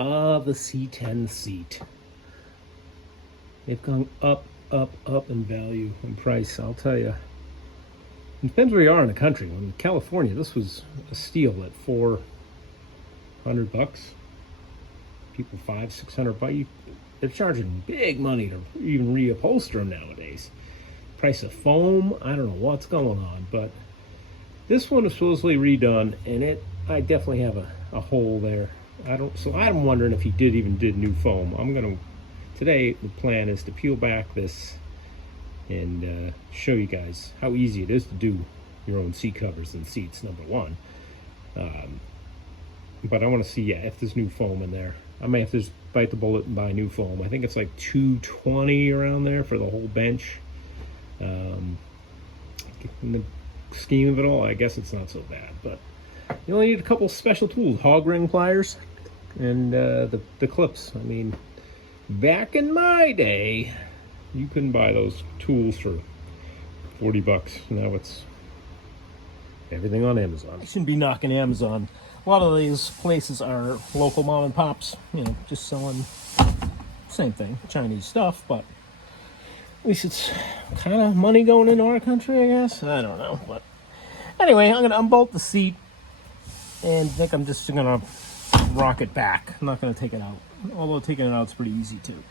Ah, the C10 seat. They've gone up, up, up in value and price, I'll tell you. It depends where you are in the country. In California, this was a steal at $400. People $500-600. They're charging big money to even reupholster them nowadays. Price of foam, I don't know what's going on, but this one is supposedly redone, and I definitely have a hole there. So I'm wondering if he did new foam. Today the plan is to peel back this and show you guys how easy it is to do your own seat covers and seats, number one. But I want to see if there's new foam in there. I may have to just bite the bullet and buy new foam. I think it's like $220 around there for the whole bench. In the scheme of it all, I guess it's not so bad, but you only need a couple special tools: hog ring pliers and the clips. I mean, back in my day, you couldn't buy those tools for $40. Now it's everything on Amazon. I shouldn't be knocking Amazon. A lot of these places are local mom and pops, just selling same thing, Chinese stuff, but at least it's kind of money going into our country, I guess. I don't know, but anyway, I'm gonna unbolt the seat and I think I'm just gonna rock it back. I'm not gonna take it out, although taking it out is pretty easy too.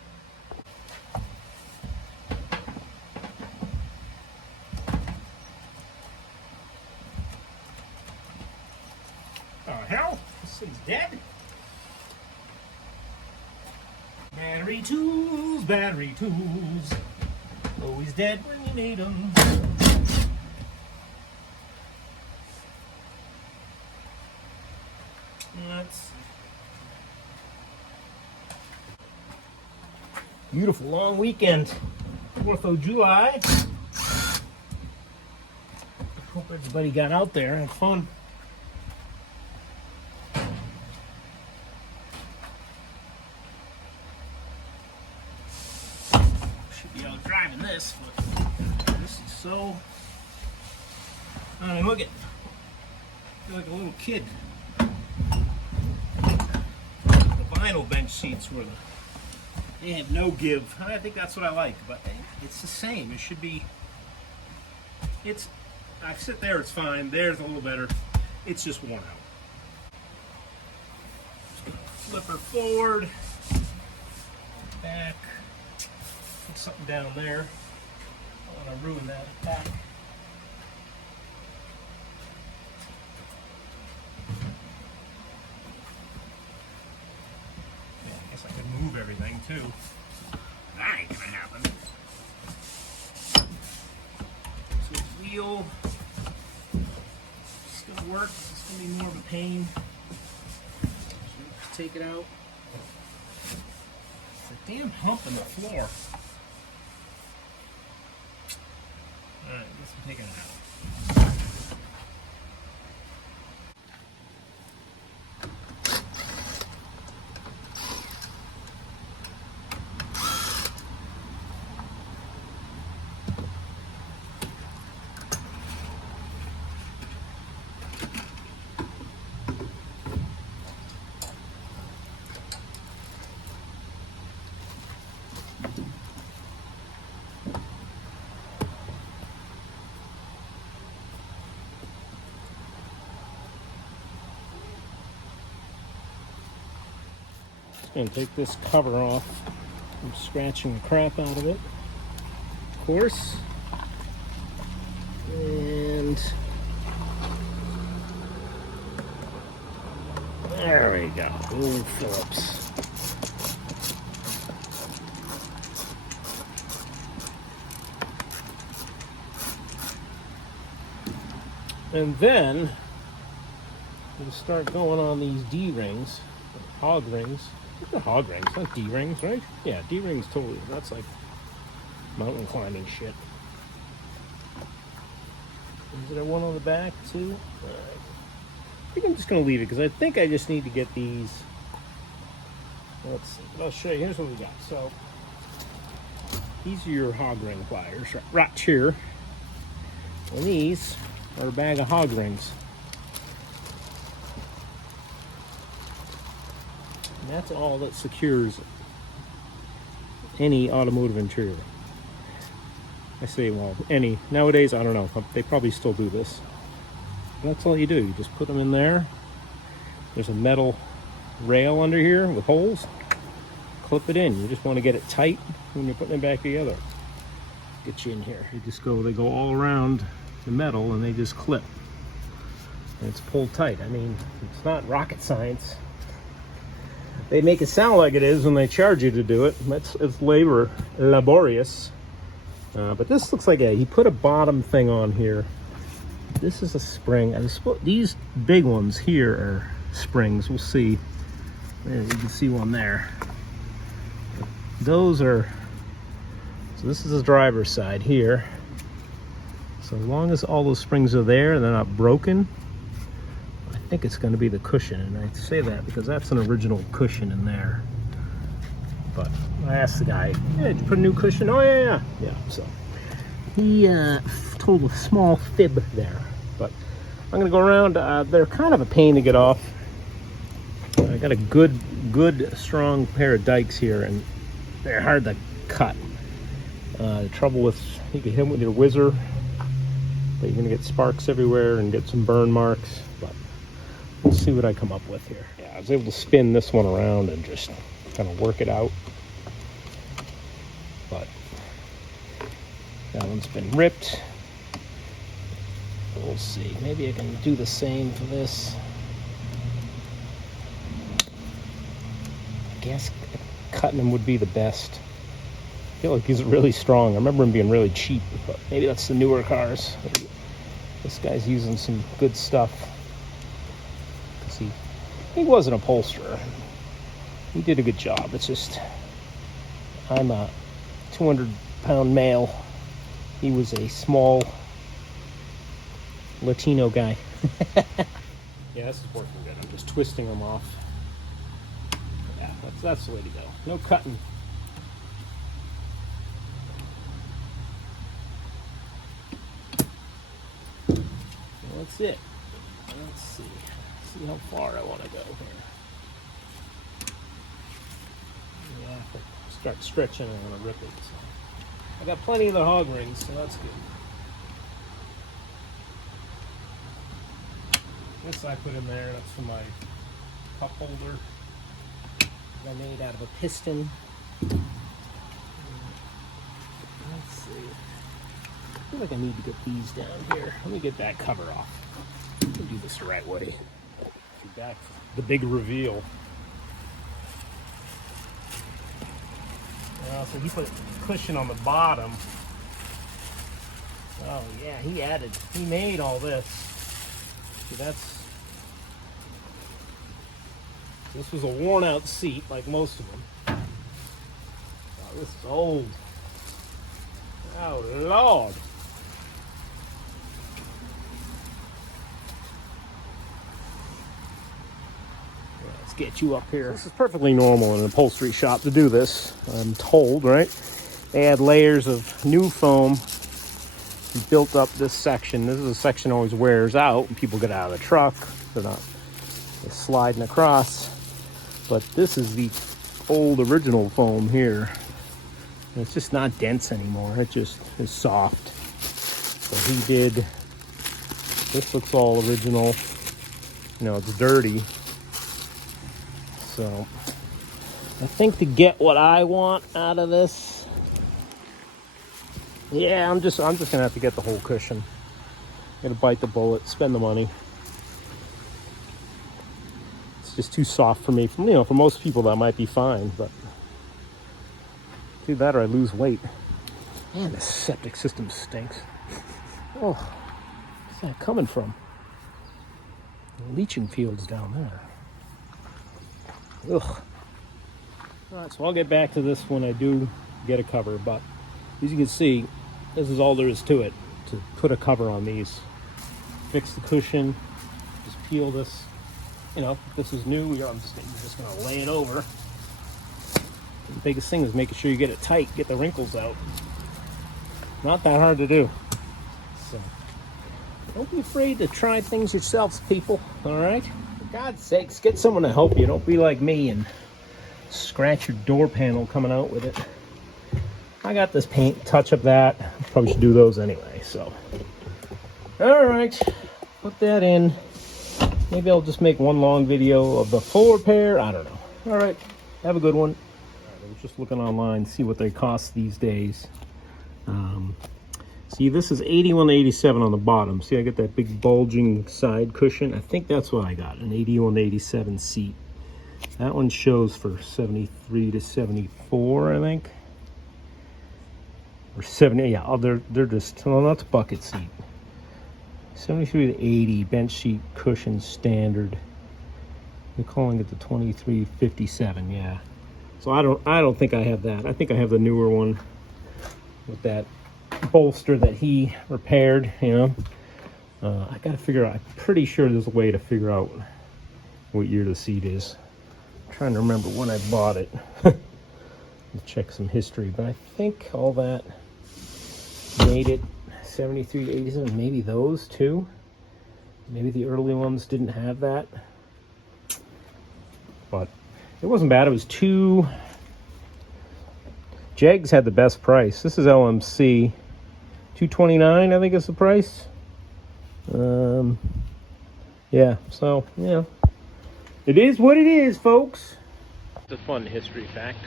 Oh hell, this thing's dead. Battery tools, always dead when you need them. Beautiful long weekend, 4th of July. Hope everybody got out there and had fun. Should be out driving this, but this is so. I mean, look at. I feel like a little kid. The vinyl bench seats were they had no give. I think that's what I like, but it's the same. It should be. I sit there, it's fine. There's a little better. It's just worn out. Just gonna flip her forward, back, put something down there. I don't want to ruin that back. I guess I could move everything too. That ain't gonna happen. So the wheel, it's gonna work. It's gonna be more of a pain. So take it out. It's a damn hump in the floor. Alright, let's take it out. Going to take this cover off. I'm scratching the crap out of it, of course. And there we go. Little Phillips. And then we'll start going on these D-rings, hog rings. They're hog rings, not D-rings, right? Yeah, D-rings totally. That's like mountain climbing shit. Is there one on the back too? I think I'm just going to leave it because I think I just need to get these. Let's see. I'll show you. Here's what we got. So these are your hog ring pliers right here. And these are a bag of hog rings. And that's all that secures any automotive interior. I say, well, any. Nowadays, I don't know. They probably still do this. But that's all you do. You just put them in there. There's a metal rail under here with holes. Clip it in. You just want to get it tight when you're putting it back together. Get you in here. They go all around the metal and they just clip. And it's pulled tight. I mean, it's not rocket science. They make it sound like it is when they charge you to do it. It's laborious. But this looks like he put a bottom thing on here. This is a spring. These big ones here are springs. We'll see. There, you can see one there. Those are, so this is the driver's side here. So as long as all those springs are there and they're not broken, I think it's going to be the cushion. And I say that because that's an original cushion in there. But I asked the guy, "Yeah, did you put a new cushion?" "Oh, yeah. So he told a small fib there. But I'm going to go around. They're kind of a pain to get off. I got a good, strong pair of dikes here, and they're hard to cut. The trouble with, you can hit them with your whizzer, but you're going to get sparks everywhere and get some burn marks. But we'll see what I come up with here. Yeah, I was able to spin this one around and just kind of work it out. But that one's been ripped. We'll see. Maybe I can do the same for this. I guess cutting them would be the best. I feel like he's really strong. I remember him being really cheap, but maybe that's the newer cars. This guy's using some good stuff. He was an upholsterer. He did a good job. It's just, I'm a 200-pound male. He was a small Latino guy. Yeah, this is working good. I'm just twisting them off. Yeah, that's the way to go. No cutting. Well, that's it. Let's see how far I want to go here. Yeah, if I start stretching, I want to rip it. So I got plenty of the hog rings, so that's good. This I put in there. That's for my cup holder. I made out of a piston. Let's see. I feel like I need to get these down here. Let me get that cover off. Let me do this the right way. Back to the big reveal. So he put a cushion on the bottom. Oh yeah, he made all this. See, this was a worn out seat like most of them. Oh, this is old. Oh Lord. Get you up here. This is perfectly normal in an upholstery shop to do this, I'm told, right? They add layers of new foam and built up this section. This is a section always wears out when people get out of the truck. They're sliding across. But this is the old original foam here. And it's just not dense anymore. It just is soft. So he did, this looks all original. You know, it's dirty. So I think to get what I want out of this, yeah, I'm just gonna have to get the whole cushion. Gonna bite the bullet, spend the money. It's just too soft for me. For most people that might be fine, but do that or I lose weight. Man, this septic system stinks. Oh, where's that coming from? The leaching fields down there. Ugh. All right, so I'll get back to this when I do get a cover, but as you can see, this is all there is to it, to put a cover on these. Fix the cushion, just peel this. If this is new, you're just going to lay it over. The biggest thing is making sure you get it tight, get the wrinkles out. Not that hard to do. So, don't be afraid to try things yourselves, people, all right? For God's sakes, get someone to help you. Don't be like me and scratch your door panel coming out with it. I got this paint, touch up that. Probably should do those anyway, so. All right, put that in. Maybe I'll just make one long video of the full repair. I don't know. All right, have a good one. I was just looking online, see what they cost these days. See, this is $81.87 on the bottom. See, I got that big bulging side cushion. I think that's what I got, an $81.87 seat. That one shows for 73 to 74, I think. Or 70, yeah, oh, they're just, well, that's bucket seat. 73 to 80, bench seat cushion standard. They're calling it the 2357, yeah. So I don't think I have that. I think I have the newer one with that bolster that he repaired, you know. I gotta figure out, I'm pretty sure there's a way to figure out what year the seat is. I'm trying to remember when I bought it. Check some history, but I think all that made it 73 to 87. Maybe those too. Maybe the early ones didn't have that. But it wasn't bad. It was two. Jegs had the best price. This is LMC. $229, I think is the price. Yeah, so, yeah. It is what it is, folks. It's a fun history fact.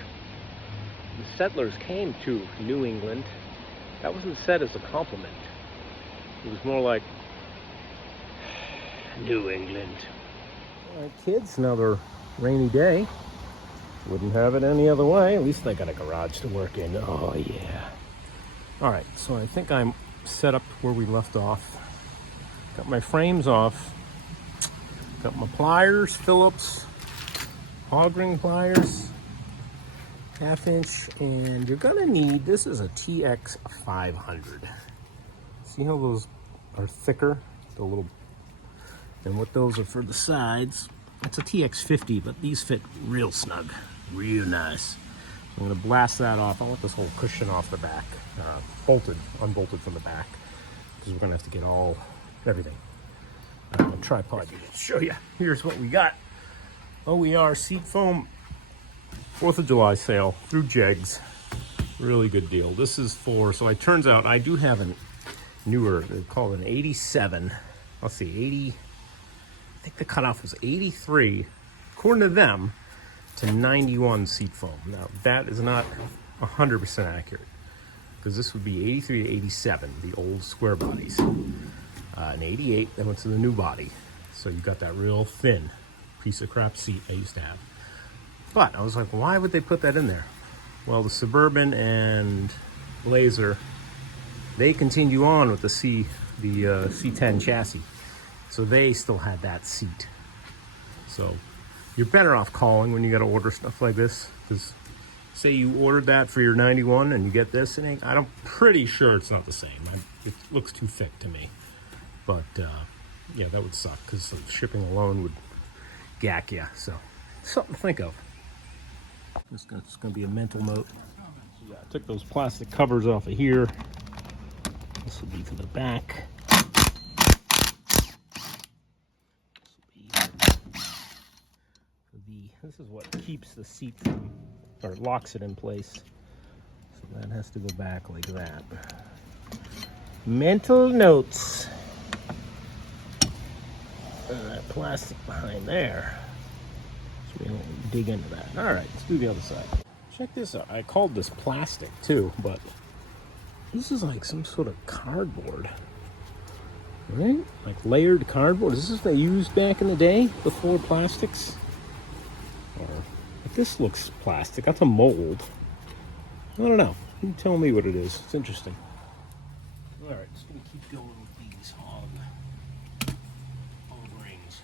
The settlers came to New England. That wasn't said as a compliment. It was more like, New England. All right, kids, another rainy day. Wouldn't have it any other way. At least I got a garage to work in. Oh, yeah. All right, so I think I'm set up where we left off. Got my frames off. Got my pliers, Phillips, hog ring pliers, 1/2 inch, and you're gonna need, this is a TX 500. See how those are thicker? The little, and what those are for the sides. It's a TX 50, but these fit real snug, real nice. I'm gonna blast that off. I want this whole cushion off the back, unbolted from the back, because we're gonna have to get everything. Tripod to show you. Here's what we got. OER seat foam, 4th of July sale through Jegs. Really good deal. This is for, so it turns out I do have a newer, they call it an 87. Let's see, 80, I think the cutoff was 83, according to them, to 91 seat foam. Now, that is not 100% accurate, because this would be 83 to 87, the old square bodies. And 88, that went to the new body. So you got that real thin piece of crap seat I used to have. But I was like, why would they put that in there? Well, the Suburban and Blazer, they continue on with the C10 chassis. So they still had that seat. So you're better off calling when you got to order stuff like this, because say you ordered that for your 91 and you get this, I'm pretty sure it's not the same. It looks too thick to me. But yeah, that would suck, because the shipping alone would gack you. So something to think of. It's going to be a mental note. So yeah, I took those plastic covers off of here. This will be for the back. This is what keeps the seat from, or locks it in place. So that has to go back like that. Mental notes. And that plastic behind there, so we don't dig into that. All right, let's do the other side. Check this out. I called this plastic too, but this is like some sort of cardboard, right? Like layered cardboard. Is this what they used back in the day before plastics? Or like this looks plastic. That's a mold. I don't know. You tell me what it is. It's interesting. All right, just gonna keep going with these hog rings.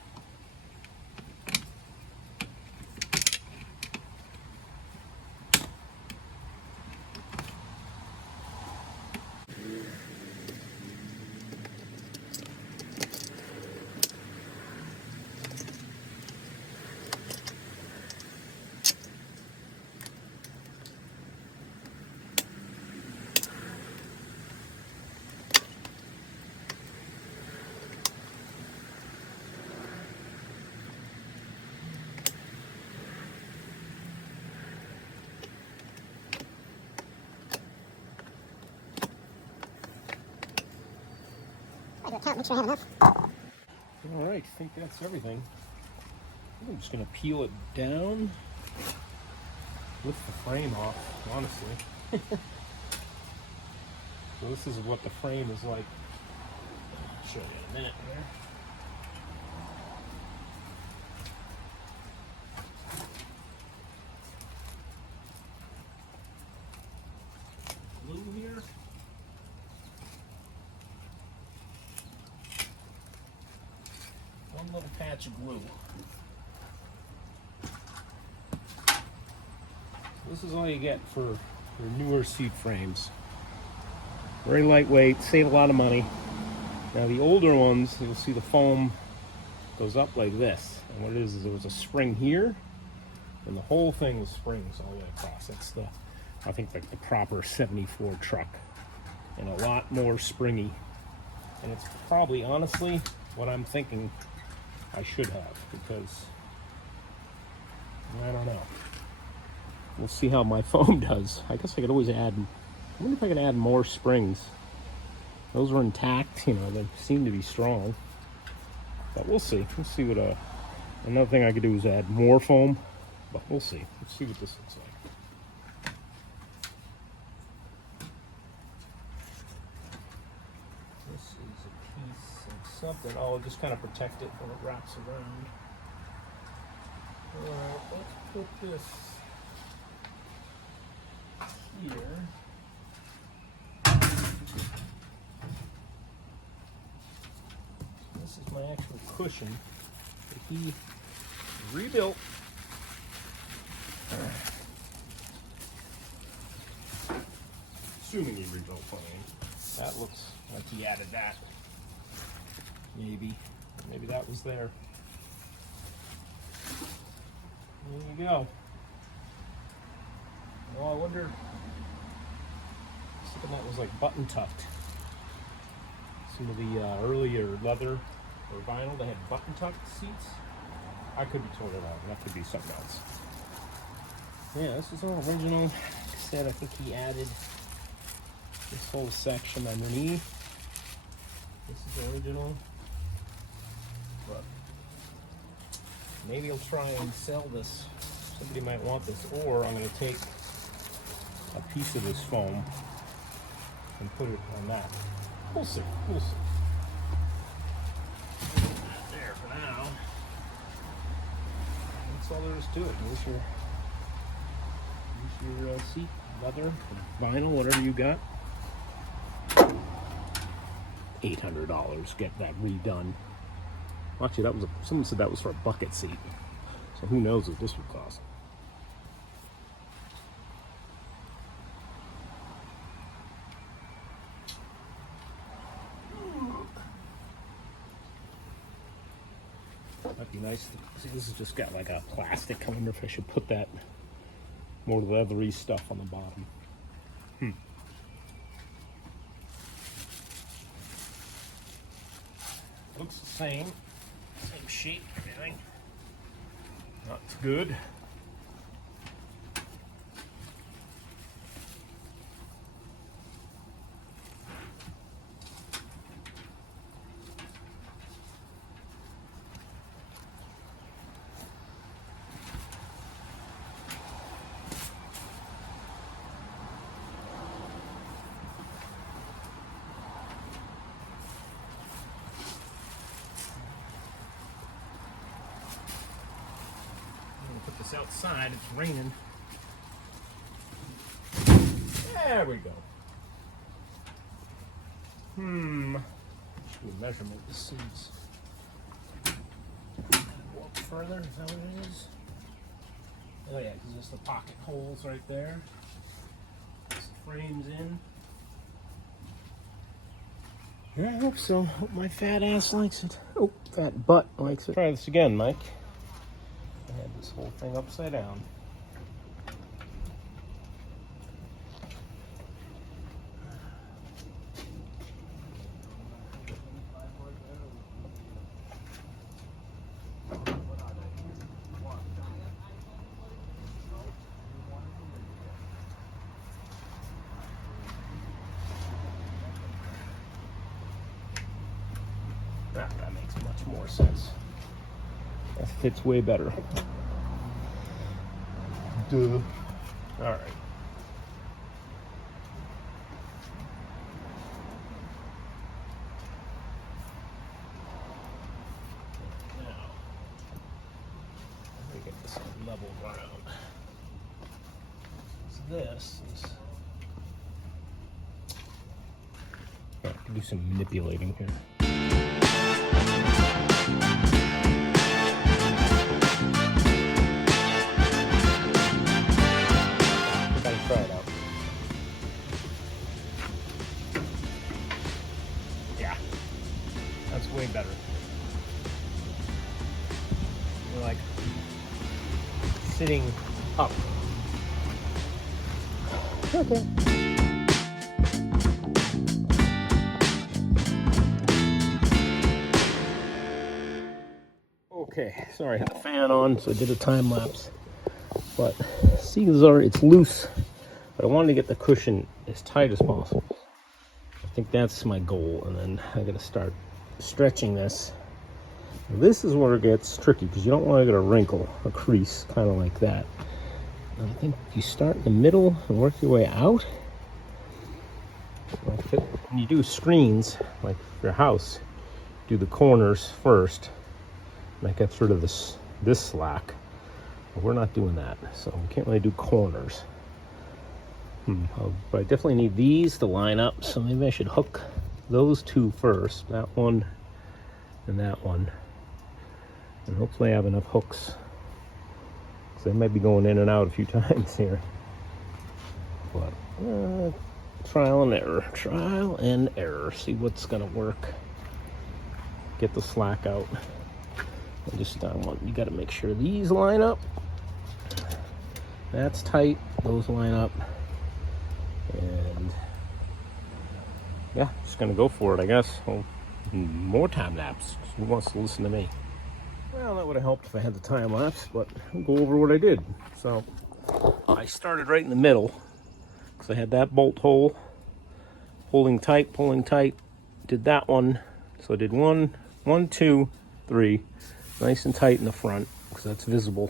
the count, make sure I have enough. All right, I think that's everything. I'm just gonna peel it down, lift the frame off, honestly. So this is what the frame is like. I'll show you in a minute here. Glue here. One little patch of glue. This is all you get for your newer seat frames. Very lightweight, save a lot of money. Now the older ones, you'll see the foam goes up like this. And what it is there was a spring here, and the whole thing was springs all the way across. That's the, I think, the proper 74 truck. And a lot more springy. And it's probably, honestly, what I'm thinking I should have, because I don't know. We'll see how my foam does. I guess I could always add, I wonder if I could add more springs. Those were intact, you know, they seem to be strong. But we'll see. We'll see what, another thing I could do is add more foam, but we'll see. Let's see what this looks like. This is a piece of something. I'll just kind of protect it when it wraps around. Alright, let's put this here. This is my actual cushion that he rebuilt. Assuming he rebuilt for me. That looks like he added that. Maybe that was there. There you go. Well, I wonder, something that was like button tucked. Some of the earlier leather or vinyl, they had button tucked seats. I could be totally wrong. That could be something else. Yeah, this is all original. Like I said, I think he added this whole section underneath. This is original. But maybe I'll try and sell this. Somebody might want this, or I'm going to take a piece of this foam and put it on that. We'll see. We'll see. There for now. That's all there is to it. Here's your seat, leather, vinyl, whatever you got. $800. Get that redone. Actually, that was someone said that was for a bucket seat. So who knows what this would cost. Might be nice to see. This has just got like a plastic. I wonder if I should put that more leathery stuff on the bottom. Looks the same shape, everything. That's good. Put this outside, it's raining. There we go. Should we measurement the seats? Go up further, is that what it is? Oh yeah, because there's the pocket holes right there. This frame's in. Yeah, I hope so. Hope my fat ass likes it. Oh, fat butt likes it. Try this again, Mike. I had this whole thing upside down. much more sense. That fits way better. Duh. All right. Now, let me get this on level ground. So this is. I can do some manipulating here. Try it out. Yeah, that's way better. You're like sitting up. Okay. Okay, sorry, I had the fan on, so I did a time lapse. But see, it's loose. But I wanted to get the cushion as tight as possible. I think that's my goal, and then I gotta start stretching this. This is where it gets tricky because you don't want to get a wrinkle, a crease, kind of like that. And I think you start in the middle and work your way out. When you do screens, like your house, do the corners first. And that gets rid of this slack. But we're not doing that, so we can't really do corners. But I definitely need these to line up, so maybe I should hook those two first, that one and that one. And hopefully I have enough hooks, because I might be going in and out a few times here. But trial and error, see what's gonna work. Get the slack out. And just you gotta make sure these line up. That's tight, those line up. And yeah, just gonna go for it, I guess. Well, more time lapse. Who wants to listen to me? Well, that would have helped if I had the time lapse, but I'll go over what I did. So I started right in the middle because I had that bolt hole, pulling tight, did that one. So I did one, two, three, nice and tight in the front because that's visible.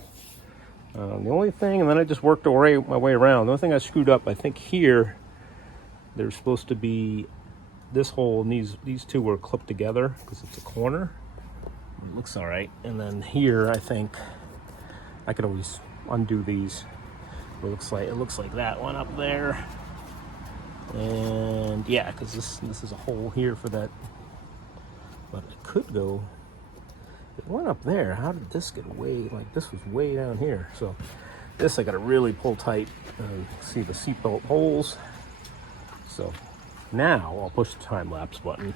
The only thing, and then I just worked my way around. The only thing I screwed up, I think here, there's supposed to be this hole, and these two were clipped together because it's a corner. It looks all right. And then here, I think I could always undo these. It looks like that one up there. And yeah, because this is a hole here for that. But it could go. It went up there. How did this get this was way down here. So this I gotta really pull tight and see the seatbelt holes. So now I'll push the time lapse button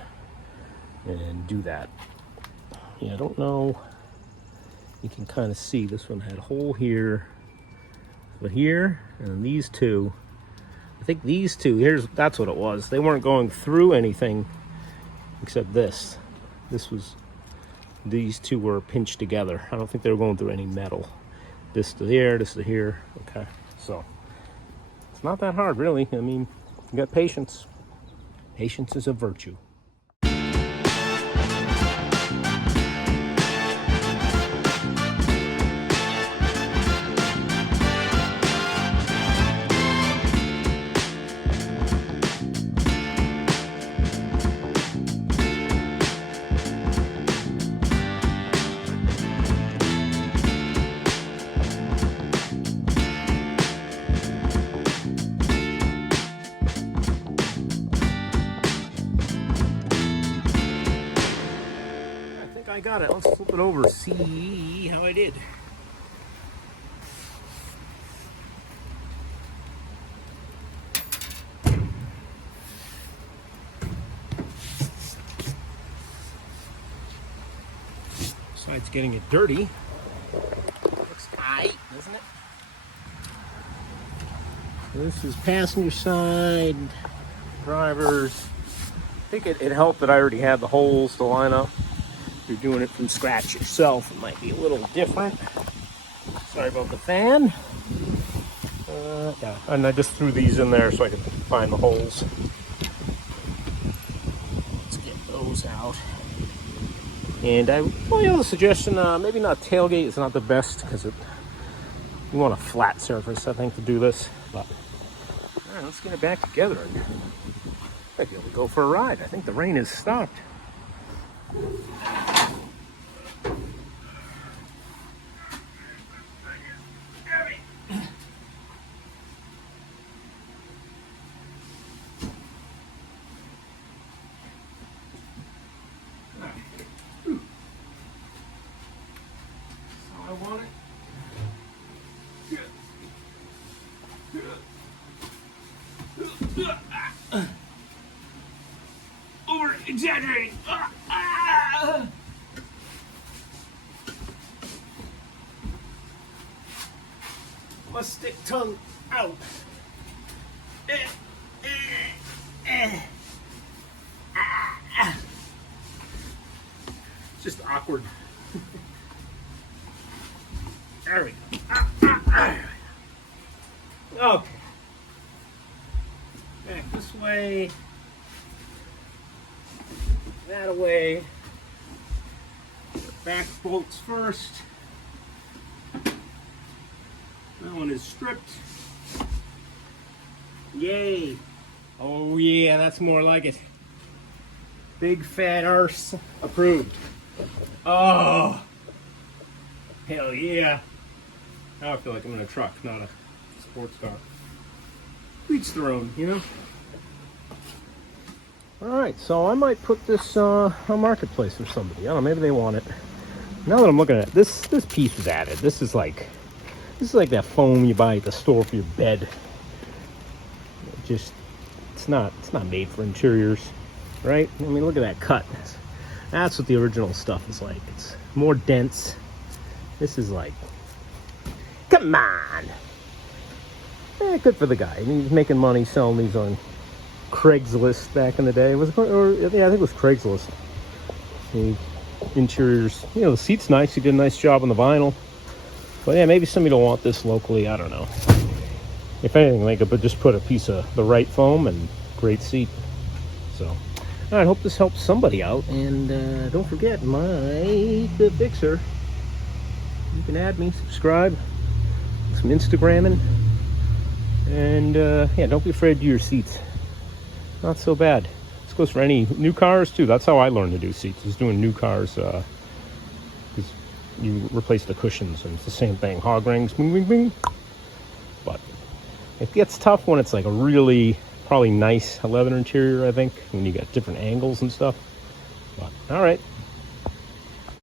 and do that. Yeah, I don't know. You can kind of see this one had a hole here, but here, and these two, I think these two, that's what it was. They weren't going through anything except this. These two were pinched together. I don't think they were going through any metal. This to here, this to here. Okay, so it's not that hard, really. I mean, you got patience. Patience is a virtue. I got it. Let's flip it over, see how I did. Besides getting it dirty, looks tight, doesn't it? This is passenger side, driver's. I think it helped that I already had the holes to line up. You're doing it from scratch yourself, it might be a little different. Sorry about the fan. Yeah, and I just threw these in there so I could find the holes. Let's get those out. And my other suggestion, maybe not tailgate is not the best because you want a flat surface, I think, to do this. But all right, let's get it back together and maybe we'll go for a ride. I think the rain has stopped. I want it. Over exaggerating. My stick tongue out. It's just awkward. There we go. Okay. Back this way. That away. Back bolts first. That one is stripped. Yay. Oh yeah, that's more like it. Big fat arse approved. Oh. Hell yeah. Now I feel like I'm in a truck, not a sports car. Each their own, you know? Alright, so I might put this on Marketplace for somebody. I don't know, maybe they want it. Now that I'm looking at it, this piece was added. This is like that foam you buy at the store for your bed. It's not made for interiors, right? I mean, look at that cut. That's what the original stuff is like. It's more dense. This is like, come on. Good for the guy. I mean, he's making money selling these on Craigslist back in the day. Yeah, I think it was Craigslist. The interiors, you know, the seat's nice. He did a nice job on the vinyl. But yeah, maybe somebody will want this locally. I don't know. If anything, they could just put a piece of the right foam and great seat. So, I hope this helps somebody out. And don't forget my fixer. You can add me, subscribe, some Instagramming. And yeah, don't be afraid to do your seats. Not so bad. This goes for any new cars too. That's how I learned to do seats, is doing new cars. Because you replace the cushions and it's the same thing. Hog rings, bing, bing, bing. But it gets tough when it's like a really, probably nice leather interior, I think, when you got different angles and stuff. But all right.